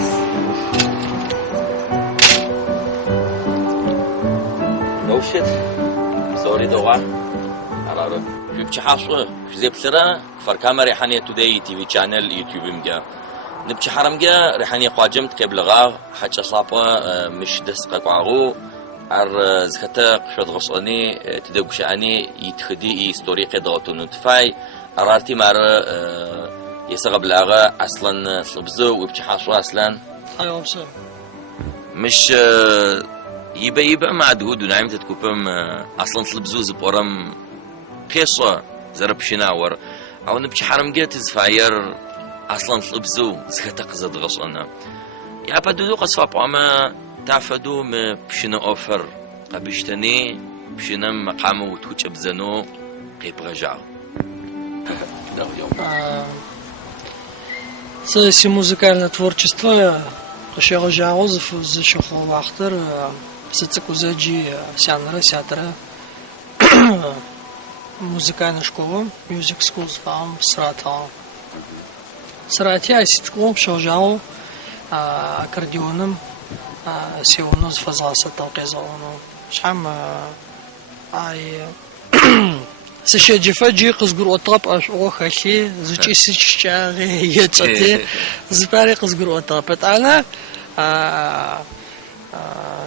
Yes. No shit. Sorry, Dogan. Araro. Jibchi haswa. Jibsira. Farkama Rihania Today TV channel YouTube مجا. نبتش حرمجا ريحاني قاجمت كبلغا حاجة صعبة مش دس قاقعو ار زكتا قشد غصاني تدوش عني يتخدي ستوري قدراتو نوتفاي ارارتي مار يسغب لاغا اصلا صبزو وبتش حاشو اصلا ايوه بصير مش يبا مع دهود ونعيم تتكوبم اصلا صلبزو زبورم قيصة زرب شناور او نبتش حرمجا تزفاير اصلا صلبزو زكتا قزد غصانا يا بدو قصفا بقاما تعفدو بشنا اوفر قبشتني بشنا مقامو وتوش بزنو قيب غجاو سي музыкальное творчество قشيغ جاوز في زشخو واختر ستصكو زاجي سянра сятра музыкальная школа music schools фам срата سرعتي أسيتكم شجاعو أكرديونم سيونوز فزاسة توقيزونو شحم أي سشجي فجي قزقر أطاب أشوه خشي زوجي سشجاعي يتشتي زباري قزقر أطاب أنا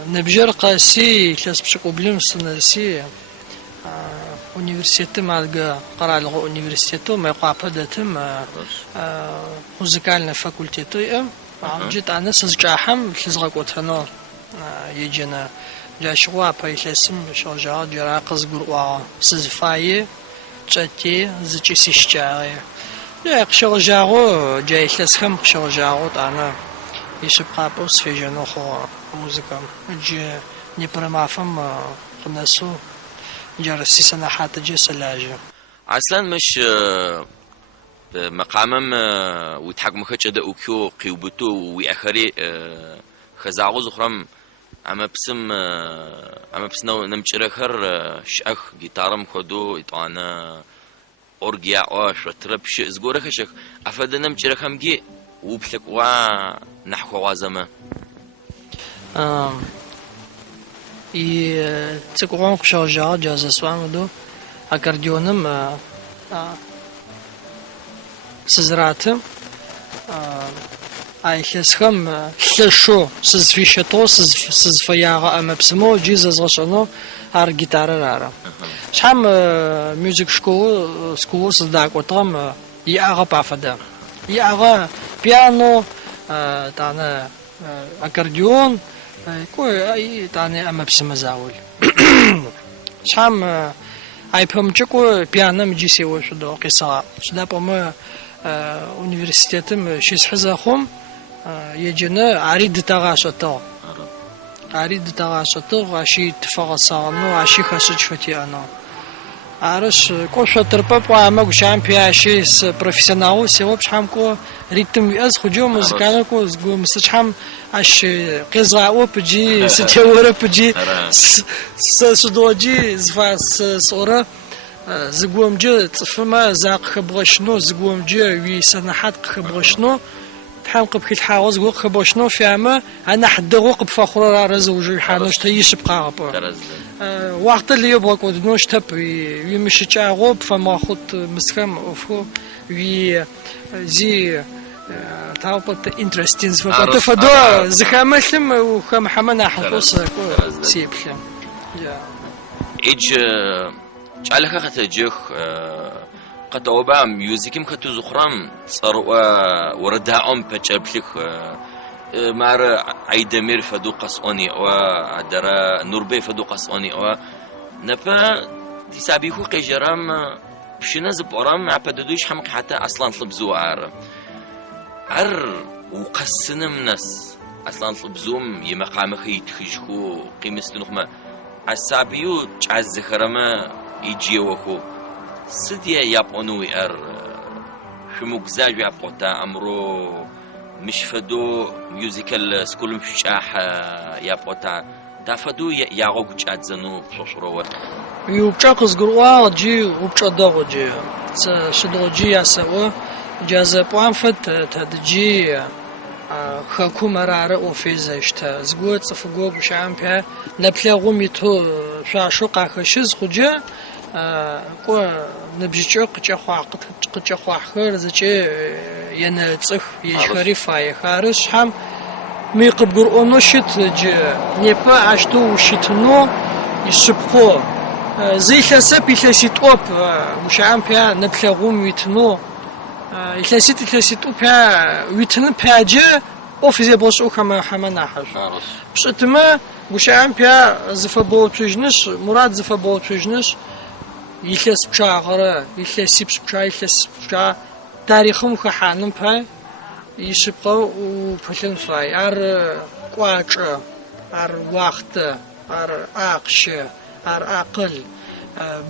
نبجر قاسي كلاس بشكو بلم سنسي университетым алга қаралғы университету май қападатым музыкальный факультету жит аны сіз жахам хизға көтіно ежені жашуа пайшасым шалжаға жара қыз күруа сіз файы чати зычи сишчаға қшыл жағу жайшасым қшыл жағу аны ешіп қапу свежено хо музыкам жи не промафам қынасу جرسي سنة حتى جس اللاجئ. أصلاً مش مقامم ويتحكم خشدة أوكيو قيوبتو ويأخري خزاعو زخرم أما بسنا نمشي خر شأخ جيتارم خدو يطعنا أورجيا أوش وتربش زجورة خشخ أفاد نمشي خم جي وبثق نحو وازمة. И цикуам кшалжа джаза свамду аккордеоном сызратым айхесхам лешо сызфишето сызфаяга амапсмо джизазгашано ар гитарара шам мюзик школу сыздакотам яга пафада яга пиано тана аккордеон كوي أي تاني أما بسمة زاول شام أي بمشكو بيانم جيسي وشدو قصة شدا بما أونيفرسيتم شيس حزاخم يجينا عريض تغاشطو عريض تغاشطو عشي اتفاق صانو عشي خسج فتي أنا عارش كوشة تربب وعمق شام بياشيس بروفيسيونال سيوب شام كو ريتم يأز خجو مزكانا كو زقو مسج حام عش قزعو بجي ستيورة بجي سدوجي زفاس صورة زقوم جي تفما زاق خبغشنو زقوم جي وي سنحات خبغشنو تحام قبكي الحاوز قو خبغشنو فيما أنا حد غوق بفخر رزوجي حانوش تيش بقاقب وقت اللي يبغى كود نوش تب ويمشي تعقوب فما خط مسكم أفو وي زي تعبت إنترستينز فقط فدوا زخاملهم وخم حمنا حفوس سيبلهم إيج على خاطر جخ قطعوا ميوزيكم كتو زخرام صاروا وردها بتشابلك مار عيدمير فدو قصوني أو عدرا نوربي فدو قصوني أو نبا تسابيخو قجرام بشنا زبورام عبدودوش حمق حتى أصلا طلبزو عر وقسنم ناس أصلا طلبزوم يمقامخي تخيشخو قيمستنخما عسابيو تعز خرما يجيوخو سديا يابونوي شموك زاج يابوتا أمرو مش فدو ميوزيكال سكول مش يابوتا دافدو ياغوك جادزنو بشوشرو يوبچاقز گروا جي وبچداغو جي شدو جي ياسو جازا بوان فت تدجي خاكو مرارة أوفيزشتا زغوت صفقو بشامبيا نبلغو ميتو شاشو قاخشز خجا كو نبجيچو قچخواخر زچي ينصخ يشخري فاي خارش هم ميقبغر اونوشت ج نيبا اشتو وشتنو يشبخو زيخسب يخسيتوب بشامبيا نبلغو ميتنو يخسيتو بيا ويتن بياجه اوفيزي بوشو كما ناحش بشتما بشامبيا زفبوتجنش مراد زفبوتجنش يخس بشاغره يخسيب بشا تاريخهم خحانم با يشبقو وفشن فاي ار قواچ ار وقت ار اقش ار عقل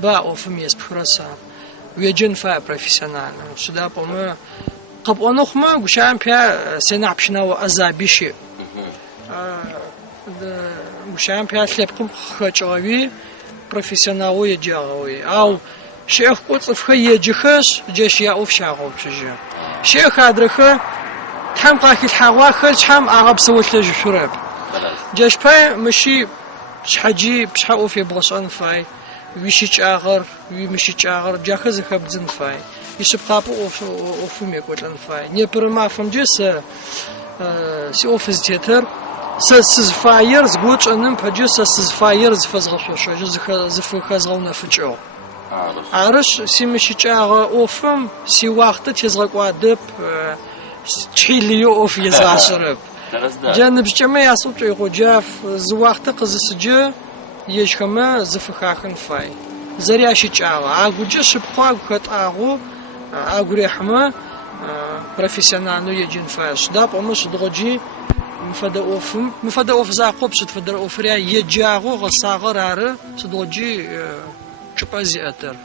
با اوفميس بخرسا ويجن فا بروفيسيونال سدا بوما قبونخما بشامبيا سنابشناو ازابيشي بشامبيا خلبكم خچوي профессионалу еджагои ау шех куцфха еджихаш жеш я овшаговчжи шех адрха там қахил хавахал чам агабсовлж шураб жеш пай мши шхаджи пшауфи бошан фай вишичагар вимишичагар жахаз хабзин фай ишпхапу офуме котлан фай не промафам жес си офис тетер سس فاير زغوچ انم پجو سس فاير زفزغشوشو زفخزغونا فچو عرش سيمشيچاغ اوفم سي وقت تزغقوادب چيليو اوف يزغاشرب جانب چما ياسوچ يغوجاف ز وقت قزسجه يشخما زفخاخن فاي زرياشيچاغ اگوجه شبخوا خطاغو اگريحما профессионально يجين فاش داب امش دغجي مفدا اوف زاقوب شتفدر اوفريا يجاغو غصاغر ار سدوجي چپازي اتر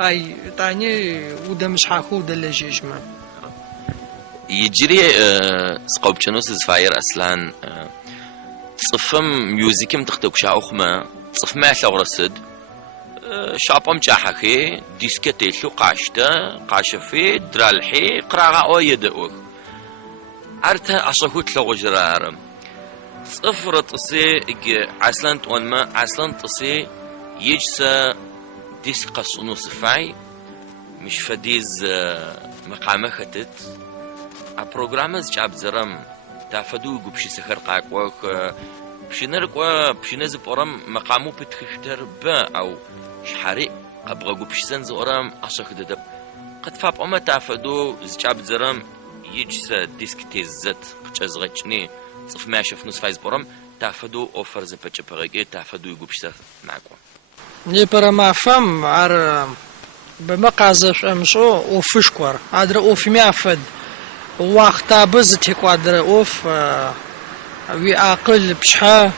اي تاني ودمش حاخو دلجيجما يجري سقوبچنوس زفاير اصلا صفم ميوزيكم تختوكشا اخما صفما لورسد شابم چاحخي ديسكتيشو قاشتا قاشفي درالحي قراغا او يدؤ أرتا أشهود لغجرارم صفر تصي عسلان تونما عسلان تصي يجسا ديس قصنو صفاي مش فديز مقامة خطت أبروغرامز جاب زرم تافدو قبشي سخر قاقوك بشينرقوا بشينز بورم مقامو بتخشتر با أو شحري قبغا قبشي سنزورم أشهود دب قد فاب أما تافدو جاب زرم يجسا ديسك تيزت قچزغچني صف ما شفنوس فايز برام تافدو اوفر زبچ پرگه تافدو يغبشتا معكم ني برما فم ار بمقازش امشو اوفشكور ادر اوف ميافد وقت بز تيكوادر اوف وي عقل بشحا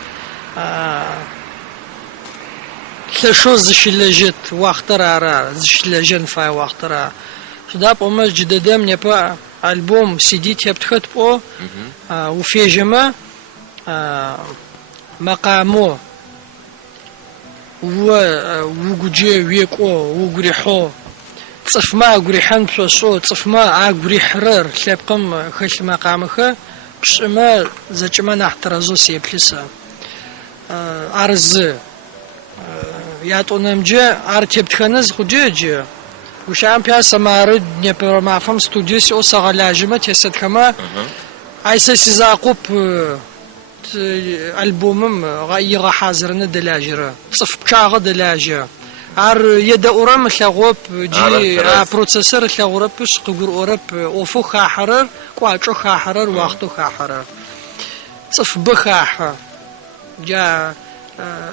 تشو زشلجت وقت را زشلجن فاي وقت را شداب امش جددم نيبا альбом сидит ебтхат по уфежема макамо ووجه ويكو وغريحو صفما غريحان بشو صفما غريحرر لبقم خش مقامخه بشما زچما نحترزو سيبلسا ارز ياتونمجه ارتبتخنز خجيجه وشام بياسا مارد نيبرمافم ستوديوس او سغلاجمه تسدخما ايسا سيزاقوب البومم غير حاضرنا دلاجره صف بشاغ دلاجه ار يد اورم خغوب جي بروسيسور خغوربش قغور اورب اوفو خاحرر قواچو خاحرر وقتو خاحرر صف بخاح جا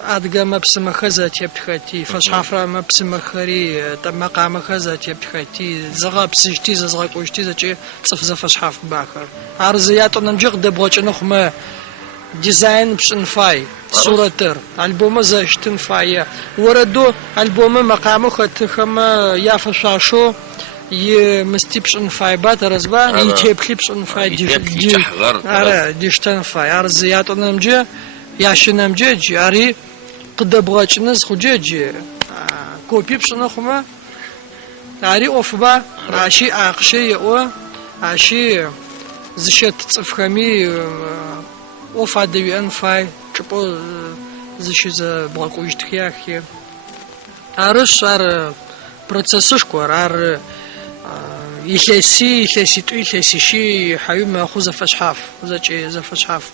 ادغا مبسمخه زاتيبتخاتي فشحفرا مبسمخري تمقامخه زاتيبتخاتي زغا بسجتي زغا قوشتي زچي صف زفشحف باخر ارزياتو نمجق دبوچنخما ديزاين بشنفاي صورتر البوم زاشتنفاي وردو البوم مقامخه تخما يافشاشو يمستيبشنفاي بات رزبا يتيبخيبشنفاي دي اره ديشتنفاي ارزياتو نمجه ياشنمجي اري قدبغاچنز خوجي كوبي بشنخما اري اوفبا اشي اقشي او اشي زشت تصفخمي وفا دويان فاي شبو زشيز بغاكوش تخياخي عرش عر بروتسسوش كور عر يلاسي تو يلاسي شي حيو ما خو زفشحاف زاچي زفشحاف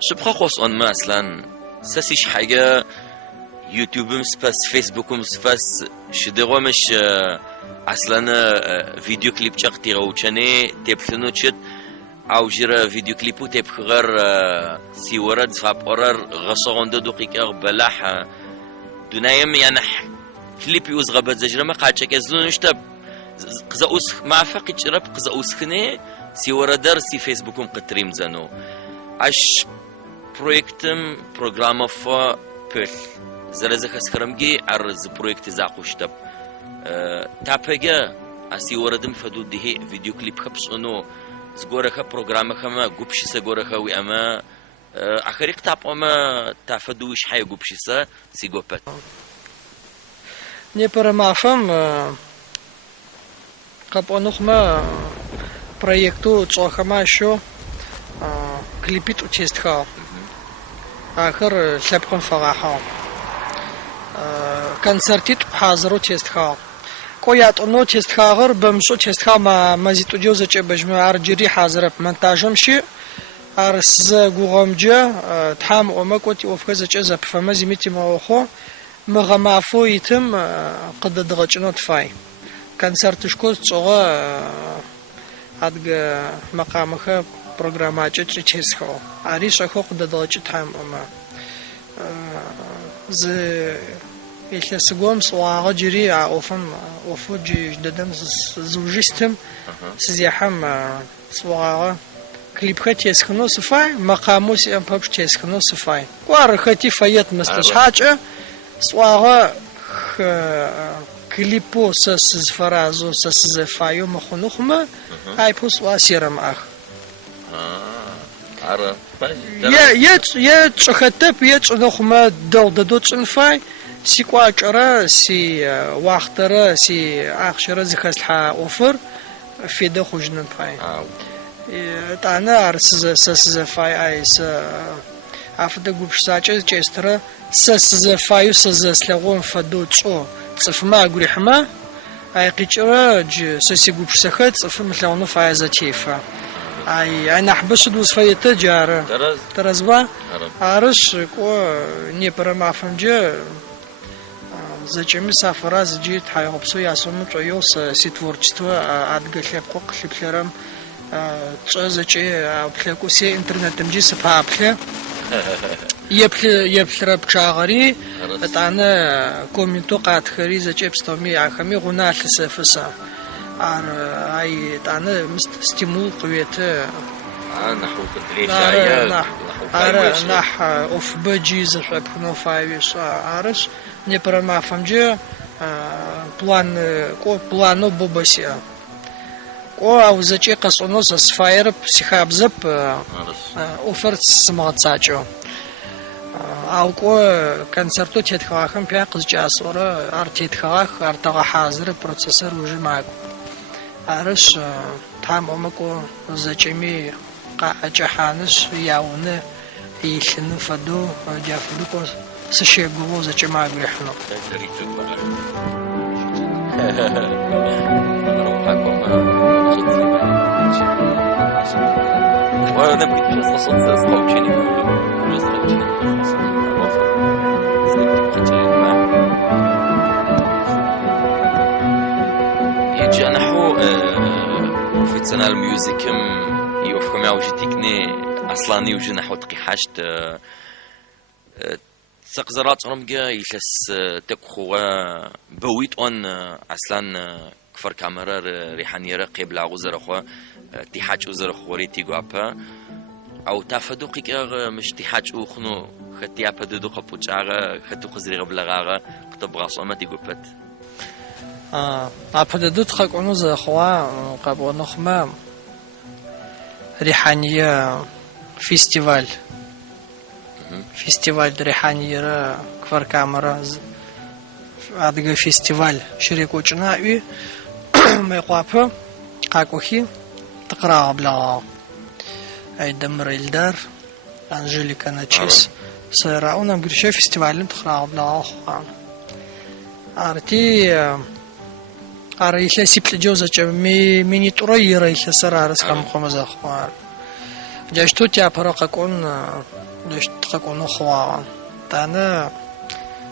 شبخا قوس اون ما اصلا ساسيش حاجه يوتيوب سباس فيسبوك سباس شدغو مش اصلا فيديو كليب چختي غوچني تبثنو چت او جرا فيديو كليبو تبخغر سيورد فابورر غصغون دقيقه بلاح دنايم يعني كليب يوز غبت زجرا ما قاچك زونشتب قزاوس ما فقي جرب قزاوس خني سيوردر سي فيسبوكم قتريم زنو اش بروجكتم بروجرام فا بل زرز خسخرمجي عرض بروجكت زاقوشتب تابجا اسي وردم فدو ده فيديو كليب خبص انه زغورخه بروجرام خما غوبشي سغورخه وي اما اخريق تاب اما تافدوش حي غوبشي سي غوبت не перемафам капонухма проекту чохама шо клипит участка ахэр лапкон фагаха концертит хазру участка коят оно участкагыр бамшо участка мазиту жозаче бажмар жири хазрап монтажым ши арс гугамжа там омакоти офказаче запфама зимити маохо مغمافو يتم قد دغچنو تفاي концерт شكو صغا ادغ مقامخه программаче чечесхо ариш хо قد دغچ تام اما ز يلسغوم صواغ جري اوفن اوفوجي جددم زوجستم سزيحم صواغ كليب خاتي اسخنو صفاي مقاموس ام بابش اسخنو صفاي وار خاتي فايت مستشحاجه صواغا كليبو سس فرازو سس زفايو مخنوخما هاي بوس واسيرم اخ عرف يا تشختب يا تشنوخما دودو تشنفاي سي كواچرا سي واخترا سي اخشرا زخسلحا اوفر في دخوجن فاي تانا ارس سس زفاي ايس افدا غوبشساچ چسترا سس زفايو سزسلغون فدوچو صفما غريحما اي قيچرا ج سسي غوبشسخت صفم لونو فايزا تشيفا اي انا حبس دوس فايته جار ترزبا арыш كو не промафамже зачем сафраз джит хайгопсу ясому чойос си творчество адгэлэпко клиплерам чозачи апликуси интернетым джи сапапле يبلر بشاغري تانا كومنتو قاتخري زچبستومي اخمي غنا لسفسا اي تانا ستيمول قويته نحو تدريشايا نح اوف بجي زفبنو فايش عرش не промафамже плану бобасия ко аузачи қасоно с файр психабзап оферт смагацачо ауко концерту тетхахам пя қызчасора артетхах артага хазыр процессор уже маг арыш там омако зачеми қачаханш яуны илхну фаду дяфлуко сшегу зачема грехно وانا بغيت نجلس نصوت صوتيني جوز غنجي يجي نحو بروفيسيونال الميوزيكم يوفكم يا وجي تكني اصلاني وجي نحو تقيحاشت سقزرات رمجا يلس تكخوا بويت اون اصلا كفر كاميرا ريحانيرا قبل غزر اخوا تحاج وزر خوري تيغوابا او تافدوقك مش تحاج اخنو ختيا بدو قبوچاغا ختو خزري قبلغاغا قطبغا صوما تيغوبت ابدو تخقونو زخوا قبونو خما ريحانيا فيستيفال ريحانيرا كفر كاميرا ادغ فيستيفال شريكوچنا ما يقوابا قاكوخي تقرأ بلا أي دمر إلدار أنجليكا ناتشيس سراونا بقرشة فيستيفالم تقرأ بلا أخوان أرتي أريشة سيبل جوزة ميني تري ريشة سرارس كم خمس أخوان جاشتو تيا برا كون جاشت كون أخوان تانا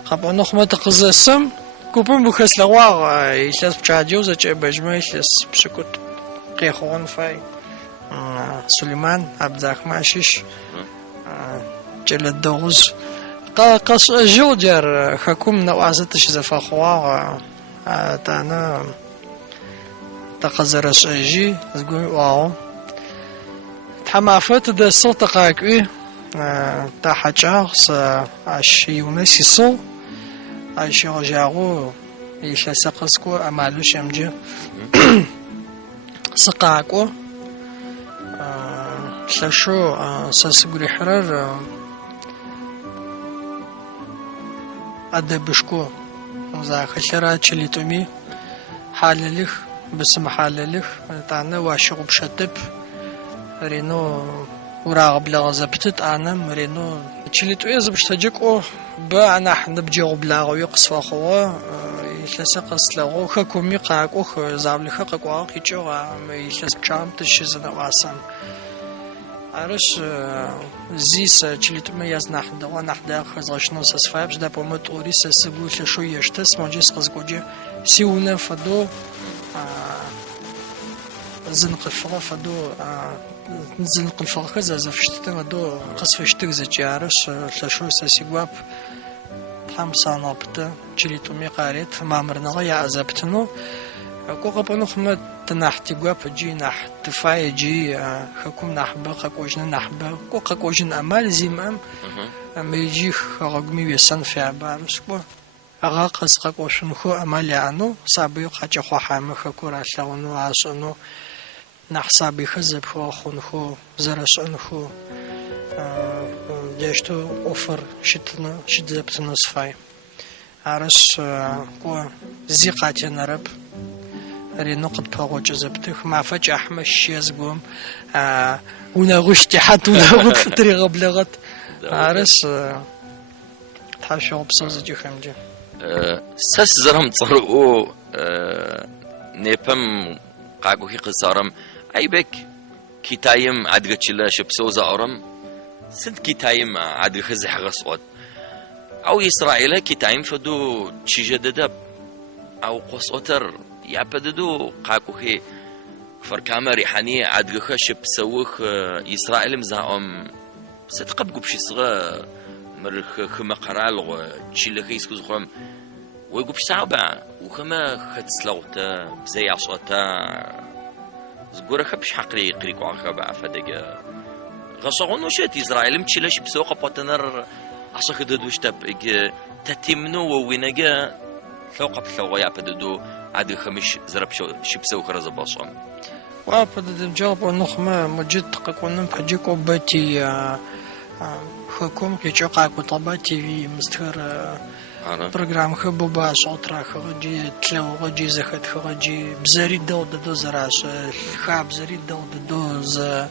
خبرنا خم تقزسم كوبم بخس لواء يشلس بتشاجوزة بجمع يشلس بسكوت قيخون فاي سليمان عبد الرحمن شيش جلد دوز قاس جوجر حكوم نوازتش زفاخوا تانا تقزرش اجي تقول واو تحمافت ده صوت قاكوي تا حجاغس اش يونس يسو اش رجاغو يش سقسكو امالو شمجي سقاكو شاشو ساسغري حرر ادبشكو زا خشرا تشليتومي حاللخ بسم حاللخ تانا واشغ بشتب رينو وراغ بلا زبطت انا رينو تشليتو يزبشتجكو با انا حنبجيو بلا يقص فخو يشلس قصلغو خكومي قاقو زابلخ قاقو خيچو يشلس چام تشزنا واسم عرش زيس تشليتو ما يزنح دوا نحدا خزغشنو سسفابش دا بومت اوريس سبوش شو يشتس ماجيس قزغوجي سيونا فدو زنق الفرا فدو زنق الفرا خزا زفشتنا دو قصفشتك زجارش شو سسيغواب خمسة بتا تشليتو مي قاريت مامرنا يا عزبتنو كوكا خمت نحتي جواب جي نح تفاي جي حكوم نحبه قاقوجنا نحبه قاقوجنا أمال زيمام أما يجي رقمي ويسن في عبارس كو أغاقس قاقوشن خو أمال يعنو صابي قاجي خو حامي خكو راشلونو عاشنو نحسابي خزب خو خون خو زرشن خو جاشتو أوفر شتنا شتزبتنا صفاي عرش كو زيقاتي نرب رينقد بروج زبتخ ما فج أحمد شيزقوم ونغشتي حتى ونغد طريقة بلغت عرس تحشو بصوز جي خمجي سس زرم تصرقو نيبم قاقو هي قصارم أي بك كتايم عدقتشلا شبسوز أورم سنت كتايم عدق خزح غصوت أو إسرائيل كتايم فدو تشجدد أو قصوتر يعبددو قاكوخي فركامة ريحانية عدقخة شبسوخ إسرائيل مزاهم ستقبقو بشي صغا مرخ خما قرالغ تشيلخي يسكوز خوام ويقو بشي صعبة وخما خدسلوتا بزي عصوتا زقورة خبش حقري قريكو عخا بقى فدقا غصغونو شات إسرائيل متشيلش بسوقة بطنر عصاك دادوش تاب تتمنو ووينجا ثوقة بثوقة يعبددو عاد خمش زرب شبسو خرز باصم وابد جاب ونخمة مجد تقولن بحجكو باتي حكوم كيجاقا كطباتي في مستر برنامج خبوبا صوترا خرجي تلو خرجي زخت خرجي بزري دو زراش خاب زري دو ز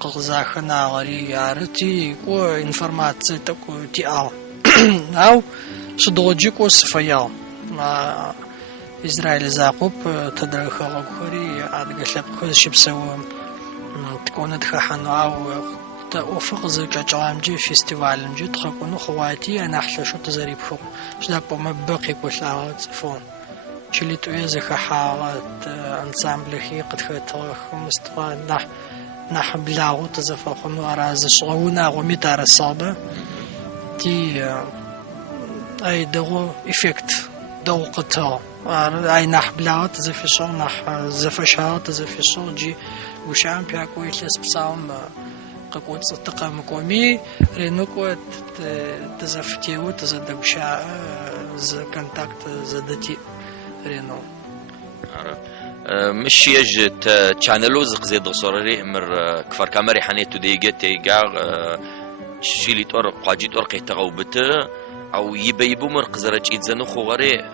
قزاخنا غري عرتي كو انفورماتسي تكو تي او شدوجيكو صفيا ما إسرائيل زاقوب تدرخ غوري عاد قشب خذ شبسو تكون تخحنو أو تأوفق زجاجامجي فيستيفال جد تخكونو خواتي أنا أحلى شو تزريب فوق شدا بوم بقي كوشلاعات فون شلي تويز خحاوات انسامبل خي قد خطرخ مستوى نح بلاغو تزفخونو أراز شغونا غميتار الصابة تي أي دغو إفكت دو قطع أي نح بلاغت زفشو نح زفشات زفشو جي وشام بياكو يخلص بسام قوت صدقة مقومي رينوكو تزفتيو تزدقشا ز كونتاكت زدتي رينو مش يج تشانلو زقزيد صوري مر كفر كاميرا حنيتو ديجتي جار شيلي تور قاجي تور قيتغوبته او يبيبو مرق زرج يتزنو خوغري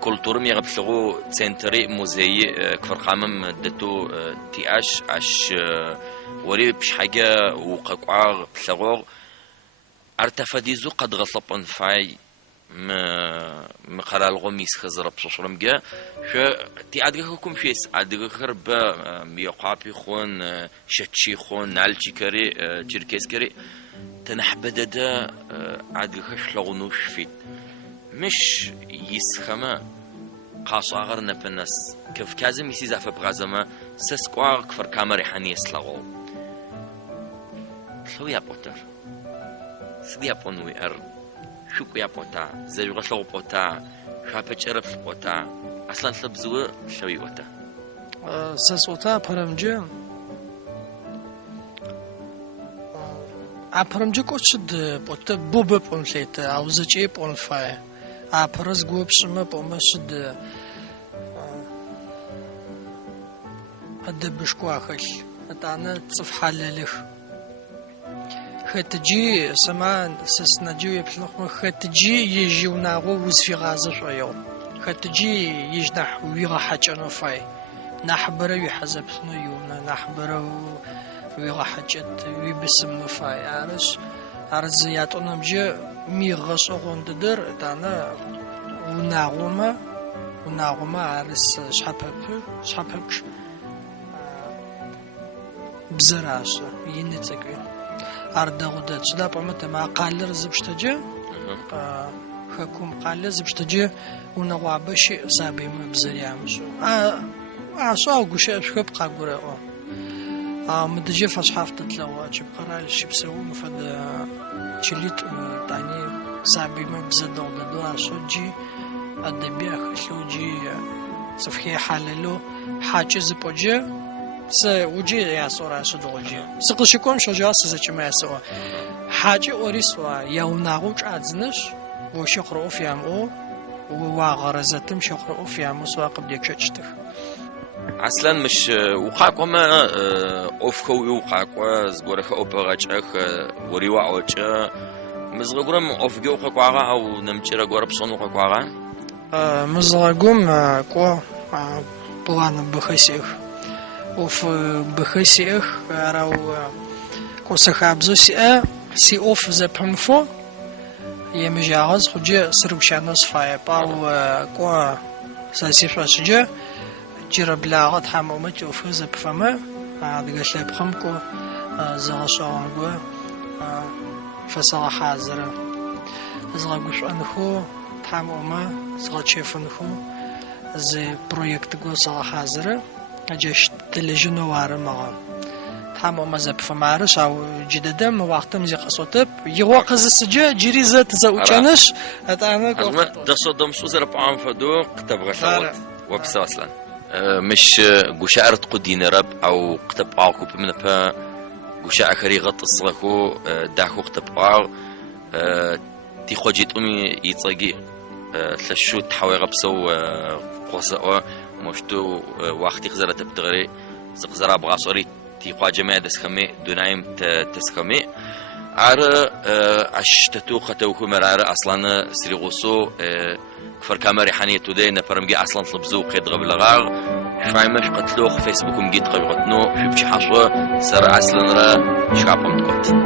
كولتورم يغبلغو تسنتري موزي كفرقامم دتو تياش اش وري بش حاجه وققعا بلغو ارتفاديزو قد غلطن فاي مقرالغو ميس خزر بصشرمجا شو تي ادغكم فيس ادغخر ب ميقابي خون شتشي خون نالجي كري تشركيز كري تنحبددا ادغخش لغنوش فيت مش يسخما قاس اغر نفنس كيف كازم يسيز اف بغازما سسقوا كفر كاميرا حني يسلغو شو يا بوتر سديا بونوي ار شو يا بوتا زي غلطو بوتا شابچ عرف بوتا اصلا تلبزو شوي وتا سسوتا برمجه ابرمجه کوچد بوت بوب پونليت اوزچي پونفاي ابرز گوبشمه پومشد ادبشكو اخل اتانا تصف حللخ خطجي سمان سسنجي يبلخ خطجي يجيوناغو وزفي غازه شويو خطجي يجنح ويغا حاجنو فاي نحبره يحزبنو يونا نحبره ويغا حاجت ويبسم فاي عرز ياتونمجي ميغشو غونددر اتانا وناغوما عرس شحبكش بزراش ينتسكي أردغودة تلا بمت ما قال زبشتجي حكوم قال زبشتجي ونوابش سابي مبزريامشو عشاو قشة بشكب قاقورة مدجي فشحافت تلاوا جب قرال شبسو مفد تشليت تاني سابي مبزدو دو عشو جي أدبي أخشو جي صفحي حاللو حاجة زبوجي وجي يا صورة شدوجي سقشكم شجاس زكما يسوا حاجة أوريسوا يوناغوش عزنش وشقرأوا في عمو وغرزتم شقرأوا في عمو سواق بديك شتشتخ اصلا مش وقاقوا ما اوفخو وقاقوا زغورخ اوبراچخ وريوا اوچ مزغورم اوفجو قاقوا او نمچرا غور بصونو قاقوا مزغوم قو بلان بخسيخ وف بخسيخ راو كوسخابزو سي اوف زبمفو يمجاز خوجي سربشانوس فاي باو كو ساسيفاشجي جربلاغت حمومت اوف زبفما هذا شبخمكو زغشانغو فصا حاضر زغوش انخو حموما زغچفنخو زي بروجكت جو صا حاضر اجش تلجنو وارما حموما زبفمارش او جددم وقتم زي قصوتب يوقز السجا جريزه تزوجنش اتانا دصدم سوزر بام فدو كتب غشوت وبس اصلا مش قشعر تقدين رب او كتب عاقب من با قشع خري غط الصلخو داخو كتب عاق تي خوجيت امي يتصقي تلشو تحوي غبسو قوسا مشتو وقت خزرت بتغري زغزرا بغاصوري تي قاجمه دسخمي دنايم تسخمي عر عشتتو ختوكو مرار اصلا سريغوسو كفر كاميرا حنيه تودي نفرمجي اصلا طلبزو قيد غبلغار شايمش قتلوخ فيسبوك مجيت قبغتنو شبشي حشوه سر اصلا را شكابم تقوت